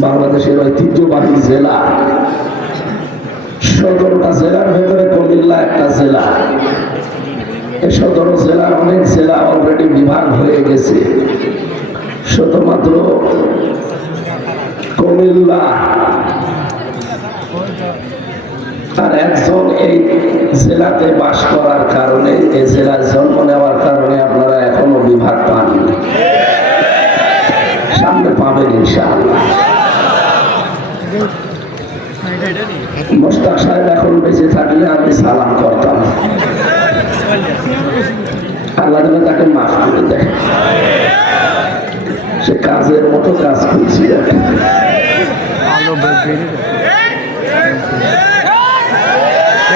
বাংলাদেশের ঐতিহ্যবাহী জেলা, 17টা জেলার ভেতরে কুমিল্লা একটা জেলা। এই 17 জেলার অনেক জেলা অলরেডি বিভাগ হয়ে গেছে, শুধুমাত্র কুমিল্লা আর একজন এই জেলাতে বাস করার কারণে, এই জেলায় জন্ম নেওয়ার কারণে আপনারা এখনো বিভাগ পাননি, সামনে পাবেন ইনশাআল্লাহ। মোশতাক সাহেব এখন বেঁচে থাকলে আমি সালাম করতাম, আল্লাহ যেন তাকে মাফ করে দেয়, সে কাজের মতো কাজ করছি।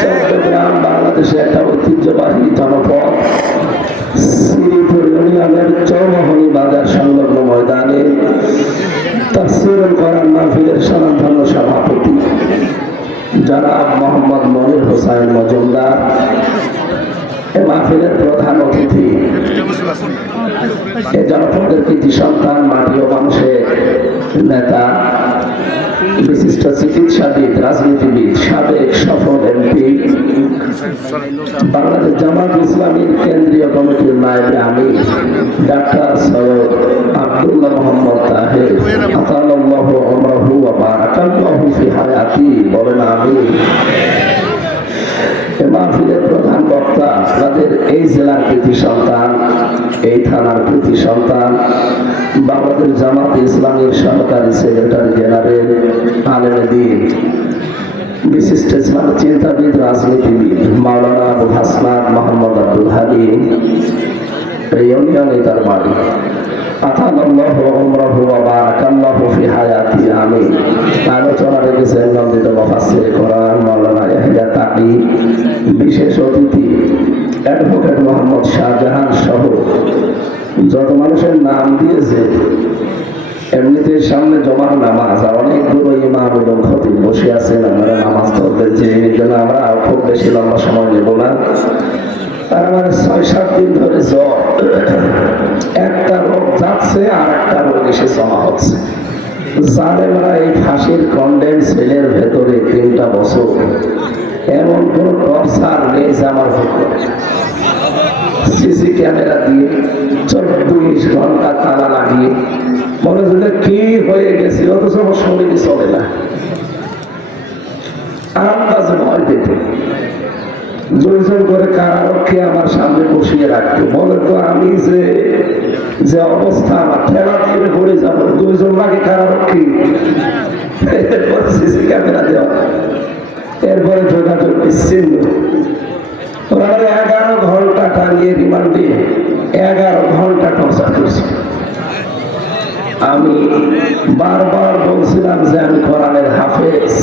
চট্টগ্রাম বাংলাদেশে একটা ঐতিহ্যবাহী জনপদ। শ্রীপুর ইউনিয়নের চৌমোহনী বাজার সংলগ্ন ময়দানে তাফসীরুল কোরআন মাহফিলের স্বনামধন্য সভাপতি জনাব মোহাম্মদ মনির হোসাইন মজুমদার, এ মাহফিলের প্রধান অতিথি, এ জনপদের কৃতি সন্তান, মাটি ও মানুষের নেতা, বিশিষ্ট চিকিৎসাবিদ, রাজনীতিবিদ, সাবেক সফল এমপি, বাংলাদেশ জামাত ইসলামীর কেন্দ্রীয় কমিটির নায়েব আমির ডাক্তার সৈয়দ আব্দুল্লাহ মোহাম্মদ তাহের, আতালাল্লাহু উমরাহু ওয়া বারাকাল্লাহু ফি হায়াতি, বলেন আমিন। মাহফিলের প্রধান বক্তা আপনাদের এই জেলার কৃতি সন্তান, এই থানার কৃতি সন্তান, বাংলাদেশ জামাত ইসলামীর সহকারী সেক্রেটারি জেনারেল, আলেমে দ্বীন, বিশিষ্ট ইসলাম চিন্তাবিদ, রাজনীতিবিদ মাওলানা আবু হাসনাত মোহাম্মদ আব্দুল হালিম, এই ইউনিয়নে তার বাড়ি। আতালাল্লাহু উমরাহু ওয়া বারাকাল্লাহু ফি হায়াতি, আমিন। আলোচনা রেখেছেন নন্দিত মুফাসসির কোরআন মাওলানা ইয়াহইয়া তাকি, বিশেষ অতিথি অ্যাডভোকেট মোহাম্মদ শাহজাহান সহ যত মানুষের নাম দিয়েছে। এমনিতে সামনে জমার নামাজ, আর অনেকগুলো ইমাম এবং খতিব বসে আছেন, আমরা নামাজ পড়বেন, যে জন্য আমরা খুব বেশি লম্বা সময় নেব না। তার আমার 6-7 দিন ধরে জ্বর, একটা রোগ যাচ্ছে আর একটা রোগ এসে জমা হচ্ছে। জালেমরা এই ফাঁসির কন্ডেম সেলের ভেতরে 3টা বছর এমন কোন টর্চার নেই যে আমার সিসি ক্যামেরা দিয়ে 24 ঘন্টা তালা লাগিয়ে মনে হচ্ছে কি হয়ে গেছে, অথচ আমার শরীরে চলে না, আন্দাজে ভয় পেতে জোর করে কারারক্ষী আমার সামনে বসিয়ে রাখতো। বলে তো আমি যে অবস্থা, আমার ঠেলা দিয়ে ঘুরে যাবো, 2 জন লাগে কারারক্ষী, এরপরে সিসি ক্যামেরা দেওয়া, এরপরে যোগাযোগ বিচ্ছিন্ন। ওরা 11 ঘন্টা টানিয়ে রিমান্ডে 11 ঘন্টা টর্চার করছে। আমি বারবার বলছিলাম যে আমি কোরআনের হাফেজ।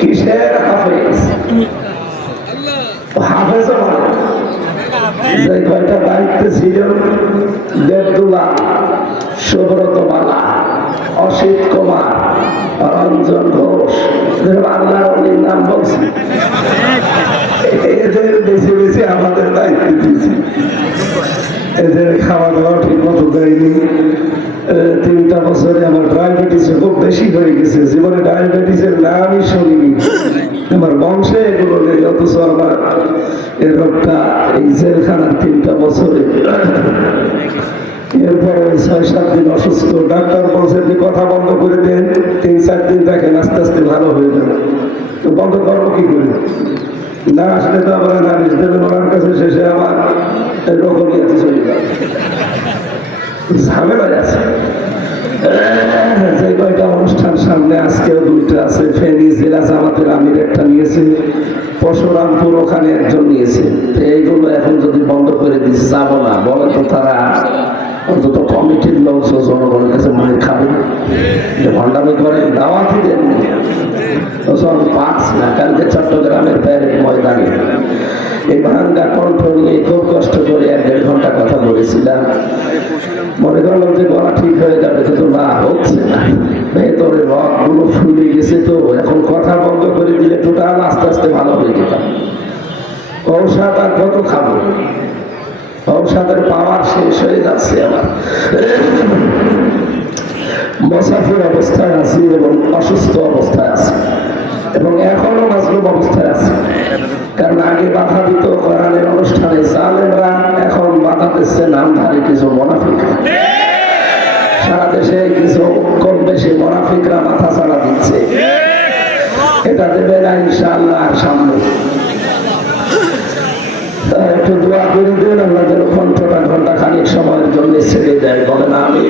কিসের হাফেজ? হাফেজ যে কয়টা দায়িত্ব ছিল, দেবদুলা, সুব্রত মালা, অসিত কুমার, রঞ্জন ঘোষ, আল্লাহর অলির নাম বলছি, এদের বেশি বেশি আমাদের দায়িত্ব দিয়েছি। এদের খাওয়া দাওয়া ঠিক মতো দেয়নি। 3টা বছরে আমার ডায়াবেটিস খুব বেশি হয়ে গেছে, জীবনে ডায়াবেটিসের নামই শুনিনি, আমার বংশে এগুলো নেই, অথচ আমার এই রোগটা এই জেলখানার 3টা বছরে। এরপরে 6-7 দিন অসুস্থ, ডাক্তার বলছে যে কথা বন্ধ করে দেন, 3-4 দিন দেখেন আস্তে আস্তে ভালো হয়ে যাবে। তো বন্ধ করবো কি করে? না আসলে তো আমরা নালিশ দেবেন ওনার কাছে, শেষে আমার রোগ নিয়ে চলে যাবে, ঝামেলায় আছে। যে কয়টা অনুষ্ঠান সামনে, আজকেও 2টা আছে। ফেনী জেলা জামাতের আমির একটা নিয়েছে, পরশুরামপুর ওখানে একজন নিয়েছে। এইগুলো এখন যদি বন্ধ করে দিচ্ছে যাবো না, বলে তো তারা অন্তত কমিটির লোক জনগণের কাছে মায়ের খাবে, যে ভণ্ডামি করে দাওয়াতি দেন। পারছি না, কালকে চট্টগ্রামের প্যারেড ময়দানে এই ভাঙ্গা কণ্ঠ নিয়ে খুব কষ্ট করে 1-1.5 ঘন্টা কথা বলেছিলাম। মনে করলাম যে গলা ঠিক হয়ে যাবে, কিন্তু না, হচ্ছে না। ভেতরে রগগুলো ফুলে গেছে, তো এখন কথা বন্ধ করে দিলে টোটাল আস্তে আস্তে ভালো হয়ে যেতাম। ঔষধ আর কত খাবো, ঔষধের পাওয়ার শেষ হয়ে যাচ্ছে আমার। মুসাফির অবস্থায় আছি এবং অসুস্থ অবস্থায় আছি এবং এখনো মাজলুম অবস্থায় আছে। কারণ আগে বাধা দিত কোরআনের অনুষ্ঠানে জালেমরা, এখন বাধা দিচ্ছে নামধারী কিছু মুনাফিক। সারা দেশে কিছু কম বেশি মুনাফিকরা মাথা চাড়া দিচ্ছে। এটা দেবে না ইনশাআল্লাহ আর সামনে। একটু দোয়া করে দেন আল্লাহ যেন ঘন্টা খানিক সময়ের জন্য ছেড়ে দেয়, বলে না আমি।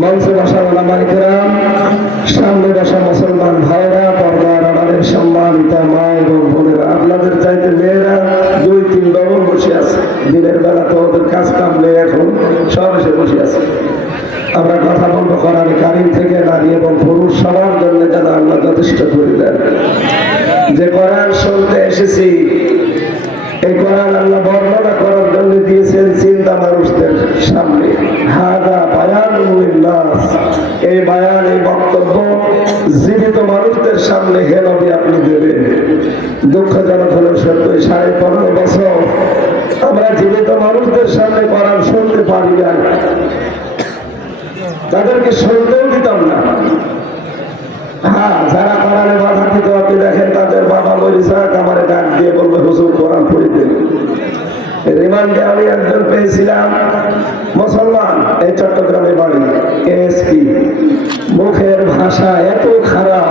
মঞ্চে বসা ওলামায়ে-কেরাম, সামনে বসা মুসলমান ভাইরা, পর্দার আড়ালের সম্মানিত মা এবং বোনেরা, আপনাদের চাইতে মেয়েরা 2-3 ডবল বসে আছে। দিনের বেলা তো ওদের কাজ কাম নেই, এখন সব এসে বসে আছে। আমরা কথা বলবো কোরআন কারীম থেকে। নারী এবং পুরুষ সবার জন্য যেন আল্লাহ যথেষ্ট করে দেন। যে কোরআন শুনতে এসেছি, এই কোরআন আল্লাহ বর্ণনা করার জন্য দিয়েছেন চিন্তা মানুষদের সামনে। হাদা বায়ানুল লিন্নাস, এই বায়ান, এই বক্তব্য জীবিত মানুষদের সামনে হে নবী আপনি দেবেন। দুঃখজনক হলো সত্য, 15.5 বছর আমরা জীবিত মানুষদের সামনে কোরআন শুনতে পারি না, তাদেরকে শুনতেও দিতাম না। হ্যাঁ, যারা কোরআনে বাধা দিত আপনি দেখেন, তাদের বাবা মরিসাক আমারে ডাক দিয়ে বলবে হুজুর কোরআন পড়ে দেন। রিমান্ডে আমি একজন পেয়েছিলাম, মুসলমান, এই চট্টগ্রামে বাড়ি, এসপি। মুখের ভাষা এত খারাপ,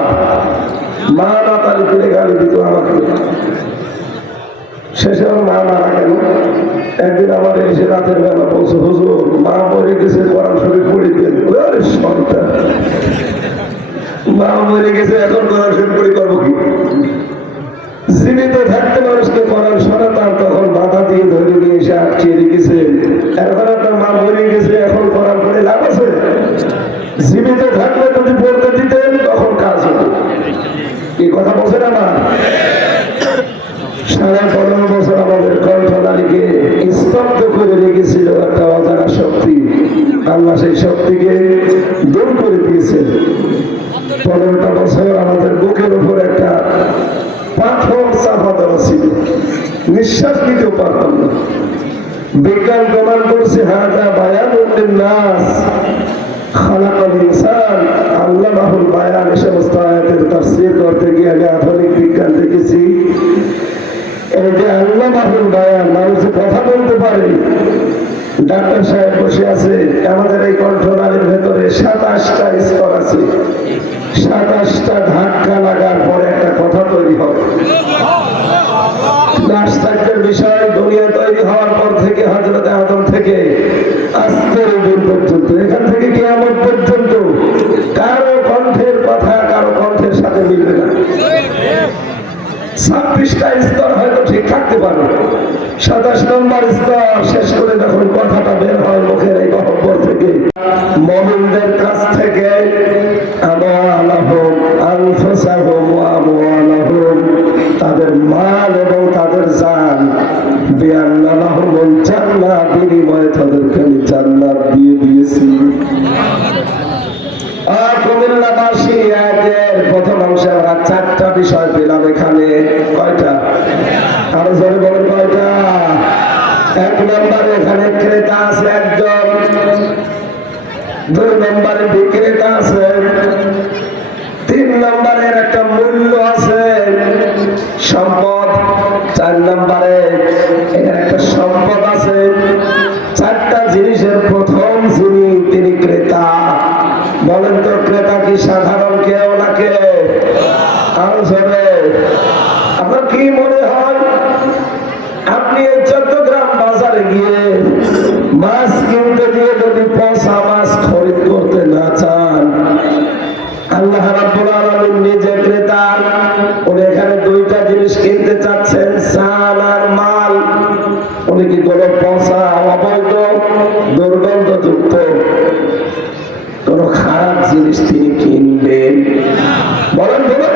মা না তালি তুলে গালি দিত আমাকে। শেষে মা মারা গেল। একদিন আমার এসে রাতের বেলা বলছে হুজুর মা মরে গেছে, কোরআন শরীফ পড়ে দেন। সন্তান, মা মরে গেছে, এখন কোরআন শরীফ পড়ে করবো কি? জীবিত থাকতে মানুষকে কোরআন শোনাতাম, তখন বাধা দিয়ে ধরে নিয়ে এসে আটকিয়ে রেখেছে। এখন আপনার মা মরে গেছে, এখন কোরআন পড়ে লাভ আছে? জীবিত থাকলে যদি পড়তে দিতেন তখন কাজ হতো। এই কথা বলছে না মা? 15.5 বছর আমাদের কণ্ঠনালীকে স্তব্ধ করে রেখেছিল একটা অজানা শক্তি। আল্লাহ সেই শক্তিকে দূর করে দিয়েছেন। 15টা বছর আমাদের বুকের উপর একটা পাথর চাপা দেওয়া ছিল, নিঃশ্বাস নিতেও পারতাম না। বিজ্ঞান প্রমাণ করছে হাদা বায়ানুল লিন্নাস খালাকাল ইনসান আল্লামাহুল বায়ান। এই সমস্ত আয়াতের তাফসীর করতে গিয়ে আমি আধুনিক বিজ্ঞান দেখেছি, এই যে আল্লামাহুল বায়ান, মানুষ কথা বলতে পারে। ডাক্তার সাহেব বসে আছে, আমাদের এই কণ্ঠনালীর ভেতরে 27টা স্তর আছে। 27টা ধাক্কা লাগার পরে একটা কথা তৈরি হবে। আশ্চর্যের বিষয়, দুনিয়া তৈরি হওয়ার পর থেকে হযরত আদম থেকে আজকের দিন পর্যন্ত, এখান থেকে কিয়ামত পর্যন্ত কারো কণ্ঠের কথা কারো কণ্ঠের সাথে মিলবে না। 26টা স্তর হয়তো ঠিক থাকতে পারে, 27 নম্বর স্তর শেষ করে যখন কথাটা বের হয় মুখের এই গহ্বর থেকে, মুমিনদের কাছ থেকে তাদের মাল এবং তাদের জান বিনিময়ে তাদেরকে আমি জান্নাত দিয়ে দিয়েছি। আর কুমিল্লাবাসী এর প্রথম অংশে আমরা 4টা বিষয় পেলাম এখানে। কয়টা? আরো জোরে বলেন কয়টা? 1 নম্বরে এখানে ক্রেতা আছে একজন, 2 নম্বরে বিক্রেতা আছে, 3 নম্বরের একটা মূল্য আছে, সম্পদ। 4 নম্বরে এর একটা সম্পদ আছে। 4টা জিনিসের প্রথম যিনি, তিনি ক্রেতা। বলেন তো ক্রেতা কি সাধারণ কেউ নাকি? আরো জোরে। আপনার কি মনে হয়, আপনি এই চট্টগ্রাম বাজারে গিয়ে মাছ কিনতে গিয়ে যদি পচা মাছ খরিদ করতে না চান, আল্লাহ রাব্বুল আলামিন নিজে ক্রেতা। উনি এখানে 2টা জিনিস কিনতে চাচ্ছেন, চাল আর মাল। উনি কি কোনো পচা, অবৈধ, দুর্গন্ধযুক্ত কোন খারাপ জিনিস তিনি কিনবেন? বলেন বলেন।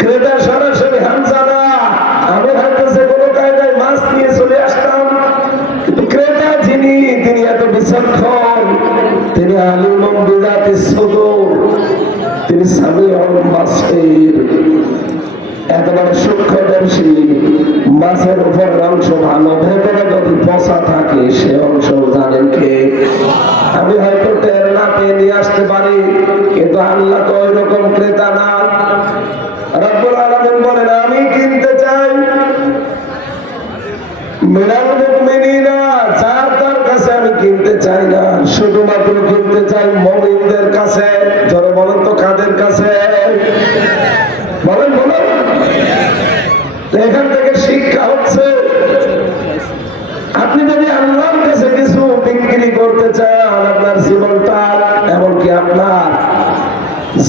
ক্রেতা সরাসরি হামজাদা, আমি হয়তো যে কোনো কায়দায় মাছ নিয়ে চলে আসতাম, কিন্তু ক্রেতা যিনি, তিনি এত বিচক্ষণ, তিনি আলিমুম বিযাতিস সুদূর, তিনি সামিউল বাসীর। একেবারে সূক্ষ্মদর্শী মাছের উপর অংশ ভালো, ভেতরে যদি পচা থাকে সে অংশ জানেন কে? আমি হয়তো টের না পেয়ে নিয়ে আসতে পারি, কিন্তু আল্লাহ তো ওই রকম ক্রেতা না। রব্বুল আলামিন বলেন, আমি কিনতে চাই মিনাল মুমিনিনা, যার তার কাছে আমি কিনতে চাই না, শুধুমাত্র কিনতে চাই মুমিনদের কাছে। যারা বলেন তো কাদের কাছে? বলেন বলেন। এখান থেকে শিক্ষা হচ্ছে, আপনি যদি আল্লাহর কাছে কিছু বিক্রি করতে চান, আপনার জীবনটা এমনকি আপনার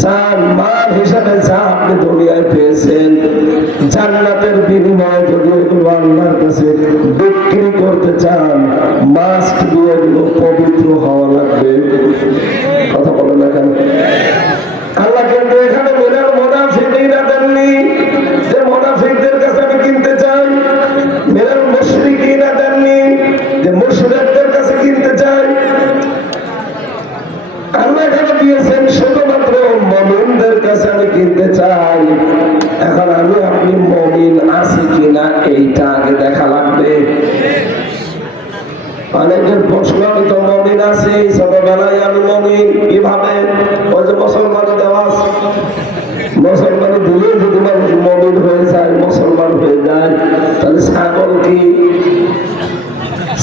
জান মাল হিসাবে যা আপনি দুনিয়ায় পেয়েছেন, জান্নাতের বিনিময়ে যদি এগুলো আল্লাহর কাছে বিক্রি করতে চান, মাস্ট বি এগুলো পবিত্র হওয়া লাগবে। কথা বলেন না কেন? আল্লাহ কিন্তু এখানে মিনাল মুনাফিকিনা দেননি যে মুনাফিকদের কাছে আমি কিনতে চাই, মিনাল মুশরিকিনা দেননি যে মুশরিকদের কাছে কিনতে চাই। আল্লাহ এখানে দিয়েছেন শুধুমাত্র মুমিনদের কাছে আমি কিনতে চাই। এখন আমি আপনি মুমিন আছি কিনা এইটা আগে দেখা লাগবে। অনেকের প্রশ্ন, আমি তো মুমিন আছি, ছোটবেলায় আমি মুমিন, কিভাবে? ওই যে মুসলমান দেওয়া, মুসলমানি দিলে যদি মানুষ মুমিন হয়ে যায়, মুসলমান হয়ে যায়, তাহলে ছাগল কি?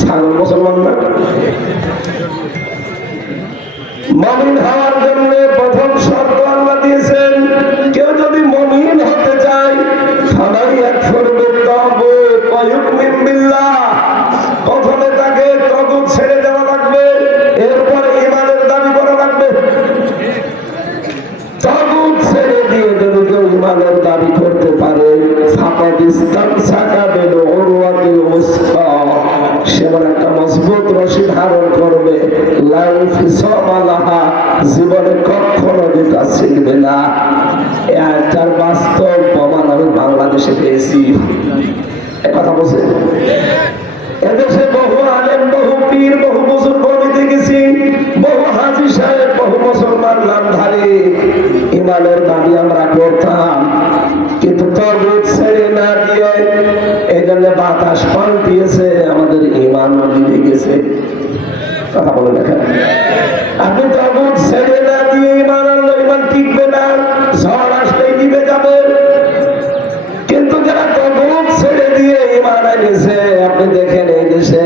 ছাগল মুসলমান না? মুমিন হওয়ার জন্য প্রথম শর্ত আল্লাহ দিয়েছেন, কেউ যদি মুমিন হতে চায়, ফালাই ইয়াকফুর বিত-তাগুত ওয়া ইউমিন বিল্লাহ, প্রথমে তাকে তাগুত ছেড়ে দেওয়া লাগবে, এরপর ঈমানের দাবি করা লাগবে। তাগুত ছেড়ে দিয়ে যদি কেউ ঈমানের দাবি করতে পারে, ফাকাদ ইসতামসাকা বিল উরওয়াতিল উসকা, সে একটা মজবুত রশি ধারণ করবে, লা ইনফিসামা লাহা, জীবনে কখনো যেটা ছিঁড়বে না। এটার বাস্তব প্রমাণ আমি বাংলাদেশে পেয়েছি। কথা বলছে, এদেশে বহু আলেম, বহু পীর, বহু বুজুর্গ আমি দেখেছি, বহু হাজী সাহেব, বহু মুসলমান নামধারী, ঈমানের দাবি আমরা করতাম, কিন্তু তাগুত ছেড়ে না দিয়ে এই জন্য বাতাস পাল্টিয়েছে, আমাদের ঈমান নিভে গেছে। কথা বলে দেখেন, আপনি তাগুত ছেড়ে না দিয়ে ঈমান আনলে ঈমান টিকবে না, ঝড় আসলেই নিভে যাবে। কিন্তু যারা তাগুত ছেড়ে দিয়ে ঈমান এনেছে, আপনি দেখেন এই দেশে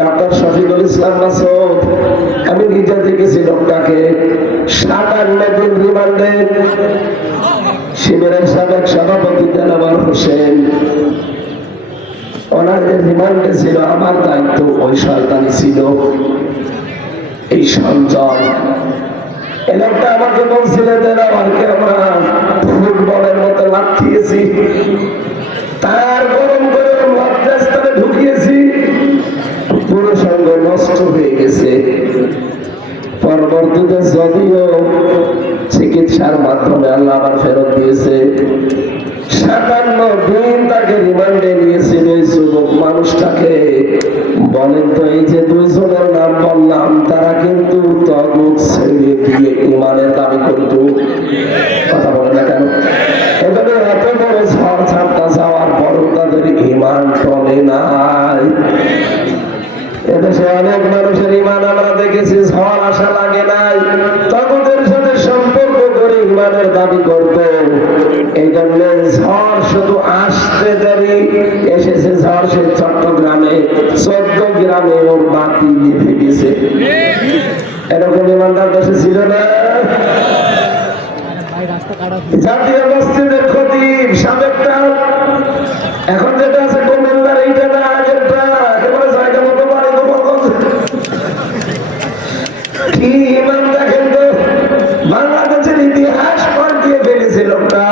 ডক্টর শফিকুল ইসলাম মাসুদ, আমি নিজে দেখেছি লোকটাকে 57 দিন রিমান্ডে, শিবিরের সাবেক সভাপতি দেলাওয়ার হোসেন, ওনাদের রিমান্ডে ছিল, আমার দায়িত্ব ওই শয়তানি ছিল, এই সঞ্জয়। এই লোকটা আমাকে বলছিলেন, দেলাওয়ারকে আমরা ফুটবলের মতো লাফিয়েছি, তার গরম করে লজ্জাস্থানে ঢুকিয়েছি, পুরো সঙ্গ নষ্ট হয়ে গেছে। পরবর্তীতে যদিও চিকিৎসার মাধ্যমে আল্লাহ আবার ফেরত দিয়েছে, 57 দিন তাকে রিমান্ডে নিয়েছিল এই যুবক মানুষটাকে। বলেন তো, এই যে দুইজনের নাম বললাম, তারা কিন্তু তাগুত ছেড়ে দিয়ে ঈমানের দাবি করত। কথা বলে না কেন? এখানে এত বড় ঝড় ঝাপটা যাওয়ার পরও তাদের ঈমান টলে নাই। এদেশে অনেক মানুষের ঈমান আমরা দেখেছি ঝড় আসা লাগে নাই, তাগুতের সাথে সম্পর্ক করে ঈমানের দাবি করত। এই জন্য ঝড় শুধু আসতে দেরি, এসেছে ঝড় সে চট্টগ্রামে 14 গ্রামে ওর বাতি নিভে গেছে। এরকম ঈমানদার দেশে ছিল না। জাতীয় মসজিদের খতিব সাবেকটা, এখন যেটা আছে কুমিল্লার, এইটা না, আগেরটা একেবারে জায়গা মতো বাড়ি গোপালগঞ্জ। কি ঈমান দেখেন তো, বাংলাদেশের ইতিহাস পাল্টিয়ে ফেলেছে লোকটা।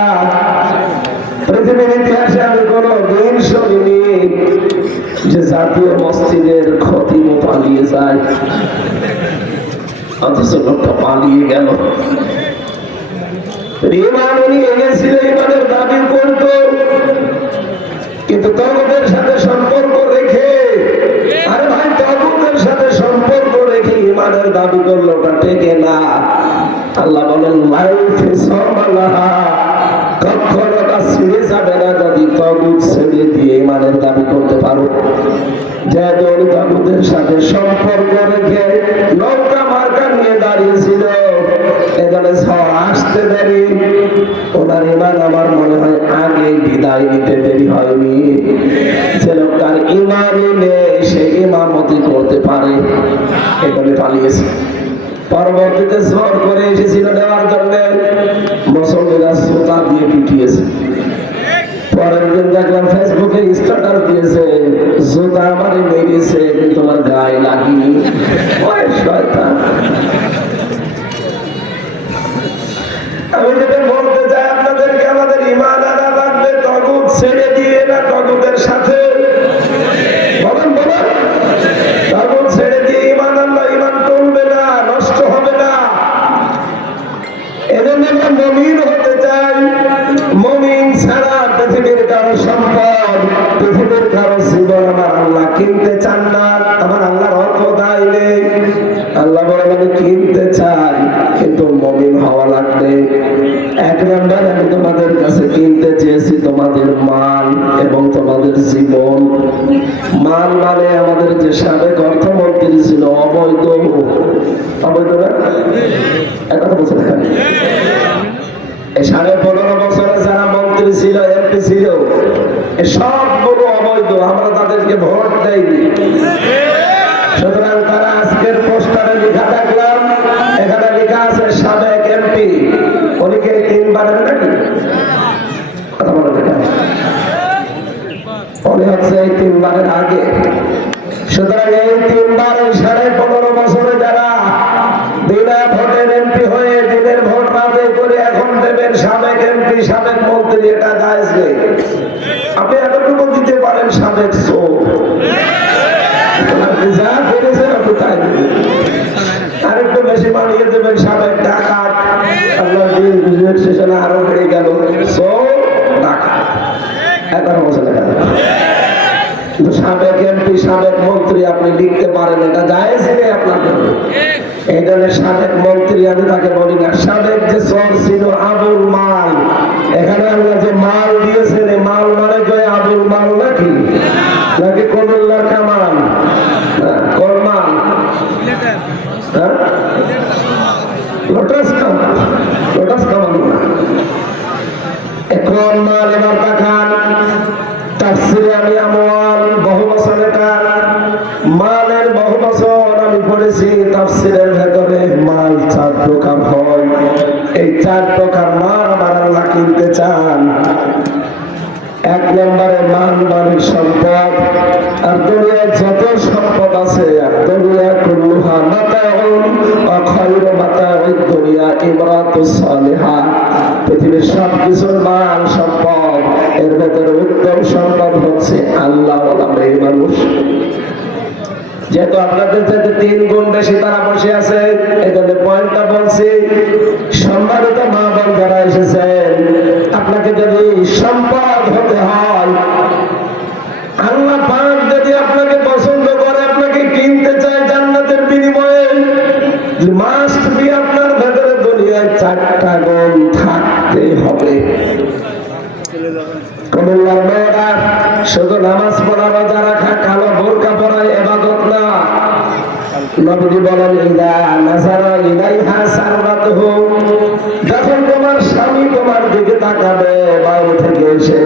পৃথিবীর ইতিহাসে আমি কোন দিন শুনিনি যে জাতীয় মসজিদের খতিব পালিয়ে যায়, অথচ লোকটা পালিয়ে গেল। ঈমান নিয়ে গেছিল, ঈমানের দাবি করত, কিন্তু তাগুতের সাথে সম্পর্ক রেখে, আরে ভাই তাগুতের সাথে সম্পর্ক রেখে ঈমানের দাবি করলো, ওটা টেকে না। আল্লাহ বলেন, কখনো তা ছেড়ে যাবে না যদি তাগুত ছেড়ে দিয়ে ইমানের দাবি করতে পারো। যে দল তাগুতের সাথে সম্পর্ক রেখে নৌকা মার্কা নিয়ে দাঁড়িয়েছিল, এখানে ঝড় আসতে দেরি, ওনার ইমান আমার মনে হয় আগে বিদায় নিতে দেরি হয়নি। যে লোকটার ইমানই নেই সে ইমামতি করতে পারে, এখানে পালিয়েছে। পরবর্তীতে ঝড় করে এসেছিল নেওয়ার জন্য, মুসল্লিরা জুতা দিয়ে পিটিয়েছে। পরের দিন দেখলাম ফেসবুকে স্ট্যাটাস দিয়েছে, জুতা আমারই মেরেছে কিন্তু আমার গায়ে লাগেনি। ওই শয়তান! আমি যেটা বলতে চাই আপনাদেরকে, আমাদের ঈমান আনা লাগবে তাগুত ছেড়ে দিয়ে, না তাগুতের সাথে। বলেন বলেন, তাগুত ছেড়ে দিয়ে ঈমান আনলে ঈমান কমবে না, নষ্ট হবে না। এজন্য আমরা মুমিন হতে চাই। মুমিন ছাড়া পৃথিবীর কারো সম্পদ, পৃথিবীর কারো জীবন আমার আল্লাহ কিনতে চান না। আমার আল্লাহর অর্থ দায় নেই। আল্লাহ বলে আমি কিনতে চাই, কিন্তু মুমিন হওয়া লাগবে। এক নম্বর, আমি তোমাদের কাছে কিনতে চেয়েছি তোমাদের মাল এবং তোমাদের জীবন। মাল মানে আমাদের যে সাবেক অর্থমন্ত্রী ছিল, অবৈধ, অবৈধ না একটা বলছে না, এই 15.5 বছরে যারা মন্ত্রী ছিল, এমপি ছিল, সবগুলো অবৈধ। আমরা তাদেরকে ভোট দেয়নি। সুতরাং তারা আজকের পোস্টারে লেখা দেখলাম, এখানে লেখা আছে সাবেক এমপি। উনিকে 3 বারের নাকি কথা বলে দেখা, উনি হচ্ছে এই 3 বারের আগে। সুতরাং এই 3 বার 15.5 বছরে যারা বিনা ভোটের এমপি হয়ে দিনের ভোট আদায় করে এখন দেবেন সাবেক এমপি, সাবেক মন্ত্রী, এটা জায়েজ নেই। আপনি এতটুকু দিতে পারেন সাবেক চোর, যা করেছেন আপনি তাই দিবেন। আরেকটু বেশি বানিয়ে দেবেন সাবেক ডাকাত, আপনার দিন গুজরাট স্টেশনে আরো বেড়ে গেল চোর ডাকাত, এখন বছর দেখা যাবে। কিন্তু সাবেক এমপি, সাবেক মন্ত্রী আপনি লিখতে পারেন, এটা জায়েজ নেই আপনার জন্য। এই জন্য সাবেক মন্ত্রী আমি তাকে বলি না। সাবেক যে চোর ছিল আবুল মাল, এখানে আল্লাহ যে মাল দিয়েছেন, এই মাল মানে জয় আবুল মাল নাকি, নাকি কদুল্লার কামাল, কলমাল, লোটাস কামাল, লোটাস কামাল না। এখন মাল এবার দেখান তাফসীরে আমি আমওয়াল বহু বছরের কাল, মালের বহু বছর আমি পড়েছি। তাফসীরের ভেতরে মাল 4 প্রকার হয়। এই 4 প্রকার মাল আমার আল্লাহ কিনতে চান। 1 নম্বরে মাল মানে সম্পদ। আর দুনিয়ার যত সম্পদ আছে, দুনিয়া কুল্লুহা মাতাউন ওয়া খায়রু মাতাউদ দুনিয়া ইমরাতুস সালিহা। পৃথিবীর সবকিছুর মাল সম্পদ, এর ভেতরে উত্তম সম্পদ হচ্ছে আল্লাহওয়ালা মেয়ে মানুষ। যেহেতু আপনাদের চাইতে 3 গুণ বেশি তারা বসে আছে, এই জন্য পয়েন্টটা বলছি। সম্মানিত মা বোন যারা এসেছেন, আপনাকে যদি সম্পদ হতে হয়, আল্লাহ পাক যদি আপনাকে পছন্দ করে, আপনাকে কিনতে চায় জান্নাতের বিনিময়ে, মাস্ট বি আপনার ভেতরে দুনিয়ায় 4টা গুণ থাকতে হবে। কমুল্লার মেয়েরা শুধু নামাজ পড়া, রোজা রাখা, কালো বোরকা পরা ইবাদত না। নবী বলেন ইদা নাযারা ইলাইহা সাররাতুহু, যখন তোমার স্বামী তোমার দিকে তাকাবে বাইরে থেকে এসে,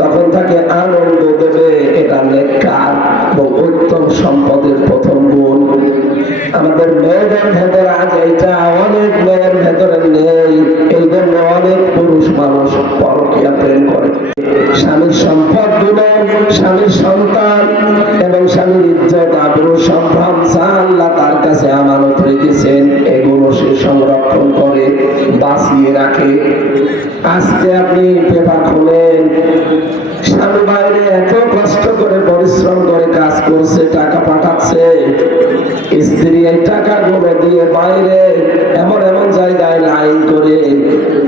তখন তাকে আনন্দ দেবে। এটা নেককার এবং উত্তম সম্পদের প্রথম গুণ। আমাদের মেয়েদের ভেতরে আজ এইটা অনেক মেয়ের ভেতরে নেই। এই জন্য অনেক পুরুষ মানুষ পরকীয়া প্রেম করে। স্বামীর সম্পদ গুলো, স্বামীর সন্তান এবং স্বামীর ইজ্জত আবরু সম্ভ্রম আল্লাহ তার কাছে আমানত রেখেছেন, এগুলো সে সংরক্ষণ করে, বাঁচিয়ে রাখে। আজকে আপনি পেপার খোলেন, স্বামী বাইরে এত কষ্ট করে পরিশ্রম করে কাজ করছে, টাকা পাঠাচ্ছে, স্ত্রী এই টাকাগুলো দিয়ে বাইরে এমন এমন জায়গায় লাইন করে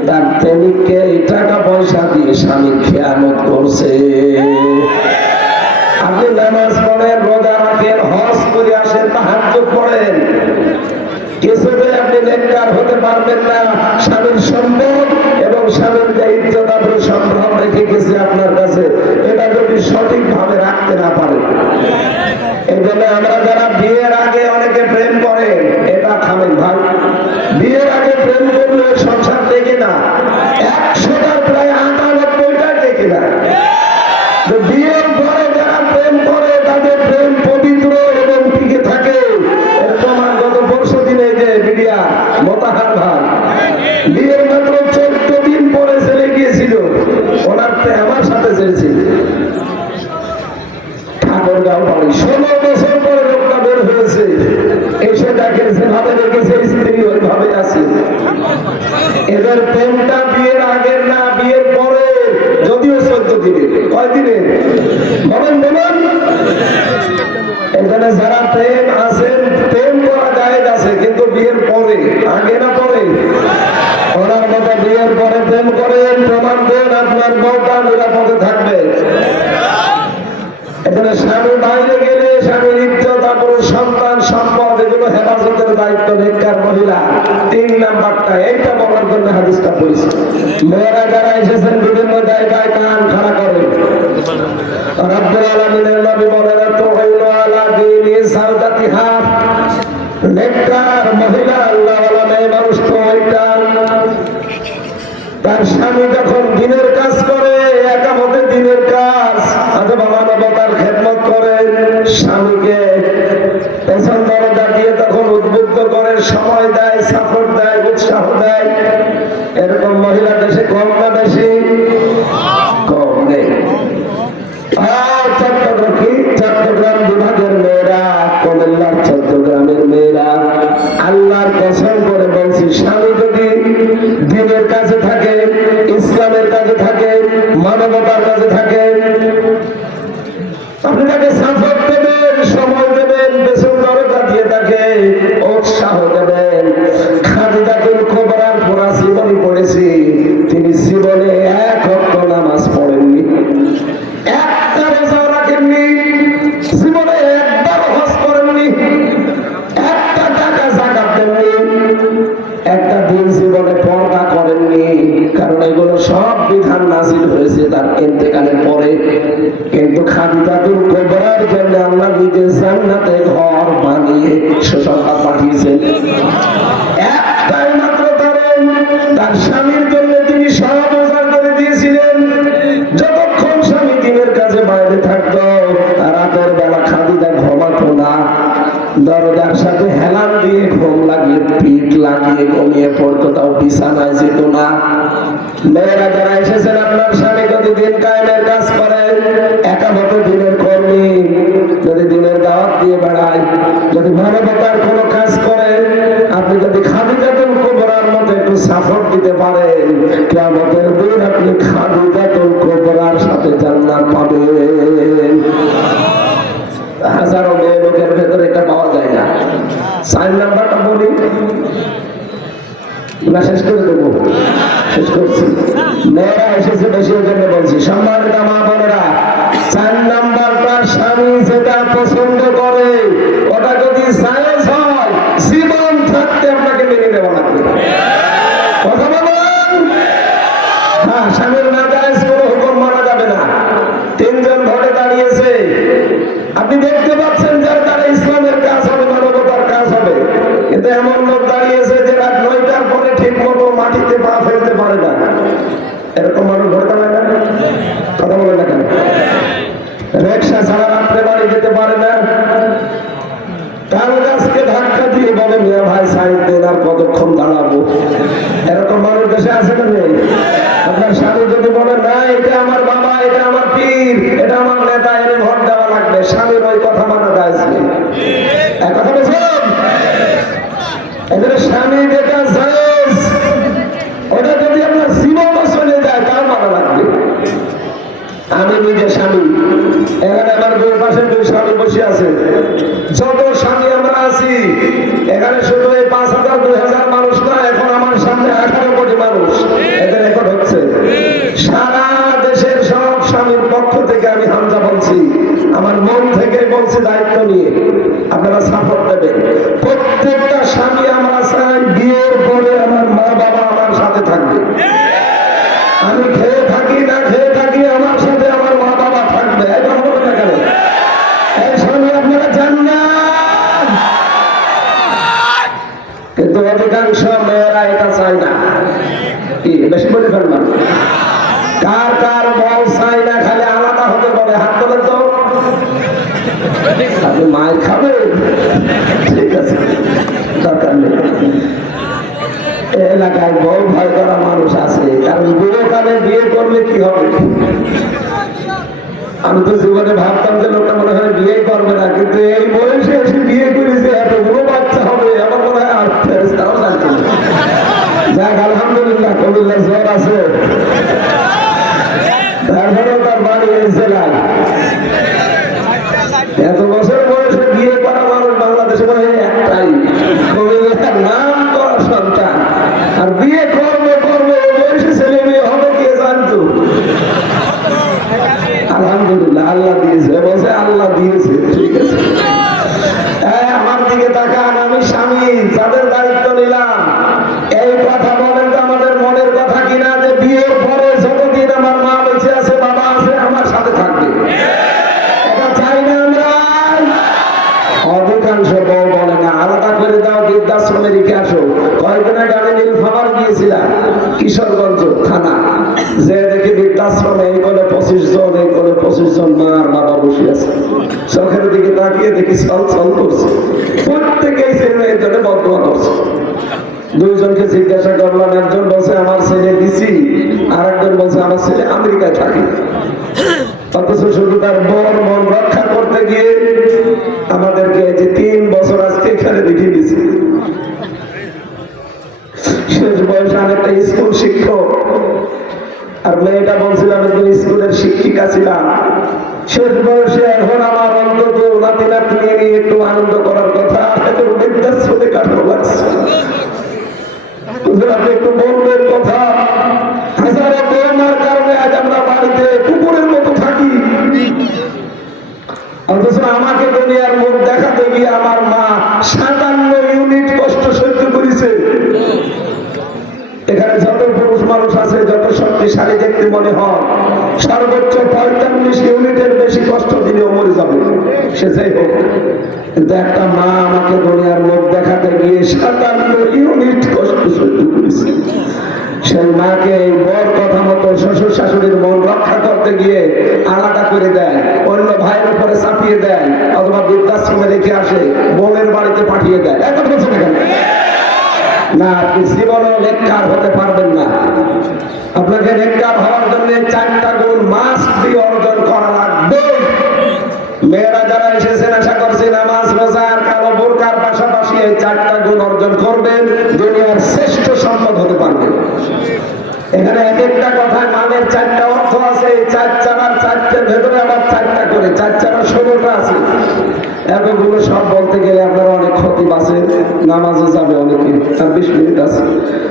তার প্রেমিককে এই টাকা পয়সা দিয়ে স্বামীর খেয়ানত করছে। আপনি নামাজ পড়েন, রোজা রাখেন, হজ করে আসেন, তাহাজ্জুদ পড়েন, কিছুতে আপনি নেককার হতে পারবেন না। স্বামীর সম্পদ এবং স্বামীর যে ইজ্জত আবরু সম্ভ্রম রেখে গেছে আপনার কাছে, এটা যদি সঠিকভাবে রাখতে না পারে, এই জন্য আমরা যারা বিয়ের আগে অনেকে প্রেম করে, এটা খামেন ভাই, বিয়ের আগে প্রেম করলে সংসার টেকে না, 100টার প্রায় 98টা টেকে না। বিয়ের পরে যারা প্রেম করে তাদের প্রেম পবিত্র এবং টিকে থাকে। এর প্রমাণ গত পরশু দিনে যে মিডিয়া মোতাহার ভাই বিয়ের মাত্র 14 দিন পরে ছেলে গিয়েছিল, ওনার আমার সাথে ছেড়েছিল ঠাকুরগাঁও বাড়ি, 16 বছর পরে লোকটা বের হয়েছে, এসে দেখে যেভাবে রেখেছে স্ত্রী ওইভাবে আছে। এদের প্রেমটা বিয়ের আগের না, বিয়ের পরে, যদিও 14 দিনে। কয় দিনে বলেন বলেন? এখানে যারা প্রেম আছেন, প্রেম করা জায়েজ আছে, কিন্তু বিয়ের পরে, আগে না পরে। ওনার মতো বিয়ের পরে প্রেম করেন, প্রমাণ দেন, আপনার বউটা নিরাপদে থাকবে। এখানে স্বামী বাইরে গেলে স্বামীর ইজ্জত আবরু সন্তান সম্পদ এগুলো হেফাজতের দায়িত্ব নেককার মহিলা। 3 নাম্বারটা, এইটা বলার জন্য হাদিসটা পড়েছি। মেয়েরা যারা এসেছেন বিভিন্ন জায়গায় কান খাড়া করেন, রব্বুল আলামিনের নবী বলেন তুইনু আলা দীনি সাওদাতিহা, নেককার মহিলা আল্লাহওয়ালা মেয়ে মানুষ তো ওইটা, তার স্বামী যখন দিনের কাজ করে, একামতে দিনের কাজ অথবা মানবতার খেদমত করে, স্বামীকে পেছন দরজা দিয়ে তখন উদ্বুদ্ধ করে, সময় দেয়, সাপোর্ট দেয়, উৎসাহ দেয়, এরকম মহিলা দেশে কম না বেশি? কম নেই। আর চট্টগ্রাম বিভাগের মেয়েরা, কুমিল্লার চট্টগ্রামের মেয়েরা, আল্লাহর কসম করে বলছি, স্বামী যদি দিনের কাছে থাকে, ইসলামের কাছে থাকে, মানবতার কাছে থাকে, আপনি তাকে সাপোর্ট দেবেন, সময় দেবেন, পেছন দরজা দিয়ে তাকে উৎসাহ দেবেন। খাদিজাতুল কুবরার পুরা জীবনী পড়েছি, তিনি জীবনে 1 ওয়াক্ত নামাজ পড়েননি, একটা রোজা রাখেননি, জীবনে একবার হজ করেননি, একটা টাকা যাকাত দেননি, একটা দিন জীবনে পর্দা করেননি, কারণ এগুলো সব বিধান নাযিল হয়েছে তার ইন্তেকালের পরে। কিন্তু খাদিজাতুল কুবরার জন্য আল্লাহ নিজে জান্নাতে ঘর বানিয়ে সুসংবাদ পাঠিয়েছেন। একটাই মাত্র কারণ, তার স্বামীর জন্য তিনি সব উজাড় করে দিয়েছিলেন। যতক্ষণ স্বামী দিনের কাছে বাইরে থাকতো, রাতের বেলা খাদিজা ঘুমাতো না, দরজার সাথে হেলান দিয়ে ঘুম লাগিয়ে পিঠ লাগিয়ে ঘুমিয়ে পড়তো, তাও বিছানায় যেত না। মেয়েরা যারা এসেছেন, আপনার স্বামী যদি দিন কায়েমের কাজ করে, একামত দিনের কর্মী, যদি দিনের দাওয়াত দিয়ে বেড়ায়, যদি মানবতার কোনো কাজ করে, আপনি যদি খাদিজাতুল কুবরার মতো একটু সাপোর্ট দিতে পারেন, কিয়ামতের দিন আপনি খাদিজাতুল কুবরার সাথে জান্নাত পাবেন। হাজারো মেয়ে লোকের ভেতরে এটা পাওয়া যায় না। 4 নাম্বারটা বলি না, শেষ করে দেবো, শেষ করছি। মেয়েরা এসেছে বেশি, ওই জন্য বলছি, সম্মানিত মা বোনেরা, 4 নাম্বারটা, স্বামী যেটা পছন্দ করে ওটা যদি জায়েজ হয়, জীবন থাকতে আপনাকে মেনে নেওয়া লাগবে। কথা বলুন। হ্যাঁ, স্বামীর না জায়েজ কোনো হুকুম মানা যাবে না। 3 জন ঘরে দাঁড়িয়েছে, আপনি দেখতে পাচ্ছেন যার দ্বারা ইসলামের কাজ হবে, মানবতার কাজ হবে, কিন্তু এমন লোক দাঁড়িয়েছে যে রাত 9টার পরে ঠিক মতো মাটিতে পা ফেলতে পারে না। এরকম মানুষ ঘরে দাঁড়ায় না? কথা বলে না কেন? রিকশা ছাড়া রাত্রে বাড়ি যেতে পারে না। তাল গাছকে ধাক্কা দিয়ে বলে, মিয়া ভাই সাইড দেন, আর কতক্ষণ দাঁড়াবো? এরকম মানুষ দেশে আছে না নেই? আপনার স্বামী যদি বলে, না এটা আমার বাবা, এটা আমার পীর, এটা আমার নেতা, এর ভোট দেওয়া লাগবে, স্বামীর ওই কথা মানা যায় নেই। এক কথা বলছেন, এদের স্বামী যেটা জায়েজ, ওটা যদি আপনার জীবনও চলে যায়, তার মানা লাগবে। আমি নিজে স্বামী, এখানে আমার 2 পাশে 2 স্বামী বসে আছে, যত স্বামী আমরা আছি এখানে, শুধু এই 5,000 2,000 মানুষ না, এখন আমার সামনে 18 কোটি মানুষ, এদের রেকর্ড হচ্ছে। সারা দেশের সব স্বামীর পক্ষ থেকে আমি হামজা বলছি, আমার মন থেকে বলছি, দায়িত্ব নিয়ে আপনারা সাপোর্ট দেবেন। প্রত্যেকটা স্বামী আমরা চাই বিয়ের পরে আমার মা বাবা আমার সাথে থাকবে। মেয়েরা এটা চায় না। কি বেশি বলে ফেললাম? কার কার বল চাই না, খালি আলাদা হতে পারে, হাত তোলেন তো। আপনি মায়ের খাবেন, ঠিক আছে, দরকার নেই। এলাকায় বউ ভয় করা মানুষ আছে, কারণ বুড়োকালে বিয়ে করলে কি হবে। আমি তো জীবনে ভাবতাম যে লোকটা মনে হয় বিয়ে করবে না, কিন্তু এই বয়সে এসে বিয়ে করেছে, এত বুড়ো বাচ্চা হবে আমার মনে হয় আর ফেরেশতাও জানতো না। যাক আলহামদুলিল্লাহ, কবিল্লার জ্বর আছে, তারপরেও তার বাড়ি এসে লাগে। এত বছর বয়সে বিয়ে করা মানুষ বাংলাদেশে মনে হয় একটাই, কবিল্লার নাম করা সন্তান। আর বিয়ে করবে করবে এই বয়সে ছেলে মেয়ে হবে কে জানতো। আলহামদুলিল্লাহ আল্লাহ দিয়েছে, বলছে আল্লাহ দিয়েছে, ঠিক আছে। আমার দিকে তাকান, আমি স্বামী, যাদের দায়িত্ব নিলাম, এই কথা বলেন তো আমাদের মনের কথা কিনা, যে বিয়ের পরে যতদিন আমার মা বেঁচে আছে, বাবা আছে, আমার সাথে থাকবে। এটা চাই না আমরা। অধিকাংশ বউ বলে না, আলাদা করে দাও, বৃদ্ধাশ্রমে রেখে আসো। কয়েকদিন আগে আমি নীলফামার গিয়েছিলাম, কিশোরগঞ্জ থানা, যে দেখি বৃদ্ধাশ্রমে এই করে 25 জন, এই করে 25 জন মা আর বাবা বসে আছে। চোখের দিকে তাকিয়ে দেখি ছল ছল করছে, প্রত্যেকেই ছেলে এর জন্য বদয়া করছে। দুইজনকে জিজ্ঞাসা করলাম, একজন বলছে আমার ছেলে দিছি, আর একজন বলছে আমার ছেলে আমেরিকায় থাকে। অথচ শুধু তার বর মন রক্ষা করতে গিয়ে আমাদেরকে যে 3 বছর আজকে এখানে রেখে দিয়েছে। শেষ বয়সে অনেকটা স্কুল শিক্ষক, আর মেয়েটা বলছিলাম একজন স্কুলের শিক্ষিকা ছিলাম। শেষ বয়সে এখন আমার অন্তত নাতি নাতনি নিয়ে একটু আনন্দ করার কথা, এখন বৃদ্ধাশ্রমে কাটানো লাগছে। আপনি একটু বলবেন কথা, হাজারো করোনার কারণে আজ আমরা বাড়িতে কুকুরের মতো থাকি, অথচ আমাকে দুনিয়ার মুখ দেখাতে গিয়ে আমার মা 57 ইউনিট কষ্ট সহ্য করেছে। এখানে যত পুরুষ মানুষ আছে, যত শক্তিশালী দেখতে মনে হয়, সর্বোচ্চ 45 ইউনিটের বেশি কষ্ট দিলেও মরে যাবে, সে যাই হোক। কিন্তু একটা মা আমাকে দুনিয়ার মুখ দেখাতে গিয়ে 57 ইউনিট কষ্ট সহ্য করেছে। সেই মাকে এই বর কথা মতো শ্বশুর শাশুড়ির মন রক্ষা করতে গিয়ে আলাদা করে দেয়, অন্য ভাইয়ের উপরে চাপিয়ে দেয়, অথবা বৃদ্ধাশ্রমে রেখে আসে, বোনের বাড়িতে পাঠিয়ে দেয়। এখন বলছেন এখানে না, আপনি জীবনেও নেককার হতে পারবেন না। আপনাকে নেককার হওয়ার জন্য 4টা গুণ মাস্ট বি অর্জন করা লাগবে। মেয়েরা যারা এসেছেন আশা করছি নামাজ, রোজা আর কালো বোরকার পাশাপাশি এই 4টা গুণ অর্জন করবেন, দুনিয়ার শ্রেষ্ঠ সম্পদ হতে পারবেন। এখানে এক একটা কথায় মানের 4টা অর্থ আছে। 4 চারার 4টের ভেতরে আবার 4টা করে, 4 চারা 16টা আছে। এতগুলো সব বলতে গেলে আপনারা অনেক ক্ষতি আছে, নামাজে যাবে অনেকে, আর 20 মিনিট আছে,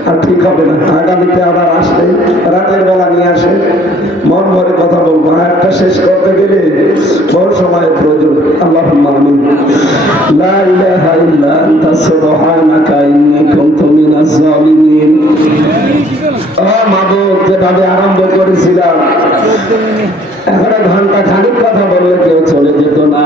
আর ঠিক হবে না। আগামীতে আবার আসলে রাতের বেলা নিয়ে আসে, মন ভরে কথা বলবো। একটা শেষ করতে গেলে বহু সময়ের প্রয়োজন। আল্লাহুম্মা আমিন। লা ইলাহা ইল্লা আনতা সুবহানাকা ইন্নী কুনতু মিনাজ জালিমিন। মাবুদ, যেভাবে আরম্ভ করেছিলাম, এখন ঘন্টা খানিক কথা বললে কেউ চলে যেত না।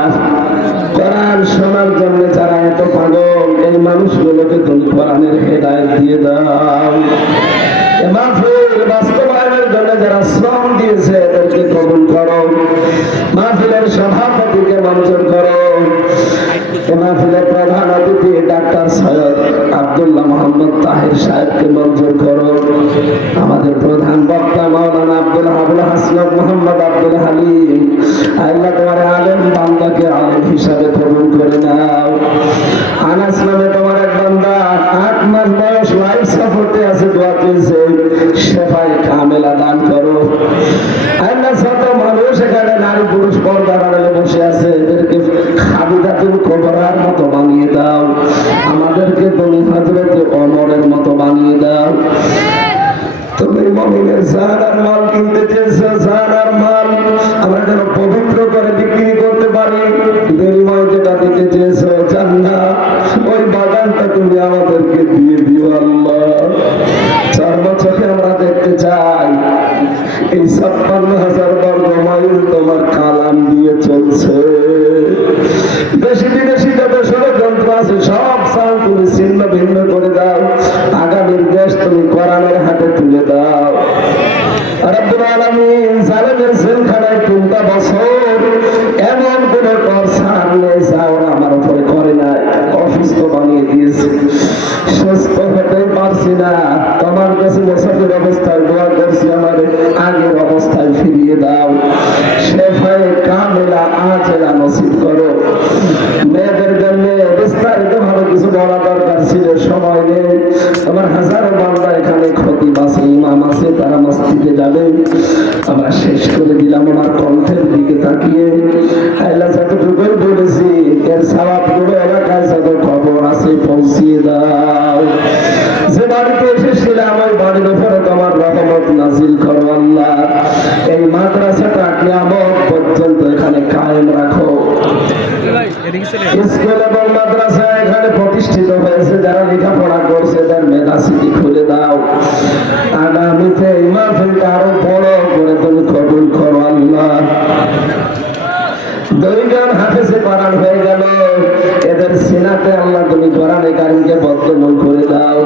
কোরআন শোনার জন্য যারা এত পাগল, এই মানুষগুলোকে তুমি কোরআনের হেদায়েত দিয়ে দাও। মাহফিল বাস্তবায়নের জন্য যারা শ্রম দিয়েছে এদেরকে কবুল করো। মাহফিলের সভাপতিকে মঞ্জুর করো। মাহফিলের প্রধান অতিথি ডাক্তার সৈয়দ আব্দুল্লাহ মোহাম্মদ তাহির সাহেবকে মঞ্জুর করো। আমাদের প্রধান বক্তা মাওলানা আব্দুল হাসনাত মোহাম্মদ আব্দুল হালিম, আল্লাহ তোমার আলেম বান্দাকে আলেম হিসাবে কবুল করে নাও। আনাস নামে তোমার এক বান্দা 8 মাস বয়স লাইফ সাপোর্টে আছে, দোয়া পেয়েছে, শেফায়ে কামেলা দান করো। আল্লাহ যত মানুষ এখানে নারী পুরুষ পর্দার আড়ালে বসে আছে, এদেরকে খাদিজাতুল কুবরার মতো বানিয়ে দাও। আমাদেরকে তুমি হযরতে ওমরের মতো বানিয়ে দাও। তুমি মুমিনের জান আর মাল কিনতে চেয়েছো, জান আর মাল আমরা যেন পবিত্র করে বিক্রি করতে পারি। বিনিময় যেটা দিতে চেয়েছো জান্নাত, ওই বাগানটা তুমি আমাদেরকে দিয়ে দিও আল্লাহ। 4 বছরে আমরা দেখতে চাই এই 56,000 বর্গ মাইল তোমার কালাম দিয়ে চলছে। দেশি বিদেশি যত ষড়যন্ত্র আছে সব সাল তুমি ছিন্ন ভিন্ন করে দাও। আগামী আলামিন জালেমের জেলখানায় 3টা বছর এমন কোন টর্চার নেই যা ওরা আমার উপরে করে নাই। অসুস্থ বানিয়ে দিয়েছে, সুস্থ হতে পারছি না। তোমার কাছে বছরের অবস্থায় দোয়া করছি, আমার আগের অবস্থায় ফিরিয়ে দাও। শেফায়ে কামেলা আজেলা নসিব করো। মেয়েদের জন্য বিস্তারিত ভাবে কিছু বলা দরকার ছিল, সময় নেই। আমার হাজারো বান্দা এখানে খতিব আছে, ইমাম আছে, তারা মসজিদে যাবে। আমরা শেষ করে দিলাম আমার কণ্ঠের দিকে তাকিয়ে। আল্লাহ যতটুকুই বলেছি এর সওয়াবগুলো এলাকায় যত খবর আছে পৌঁছিয়ে দাও। যে বাড়িতে এসেছিলাম ওই বাড়ির উপরে তোমার রহমত নাজিল করো আল্লাহ। এই মাদ্রাসাটা কিয়ামত পর্যন্ত এখানে কায়েম রাখো। স্কুল এবং মাদ্রাসা এখানে প্রতিষ্ঠিত হয়েছে, যারা লেখাপড়া করছে তার মেধাসিটি খুলে দাও। আগামীতে এই মাহফিলটা আরো বড় করে তুমি কবুল করো আল্লাহ। 2 জন হাফেজে কোরআন হয়ে গেল, এদের সিনাতে আল্লাহ তুমি কোরআনে কারিমকে বদ্ধমূল করে দাও।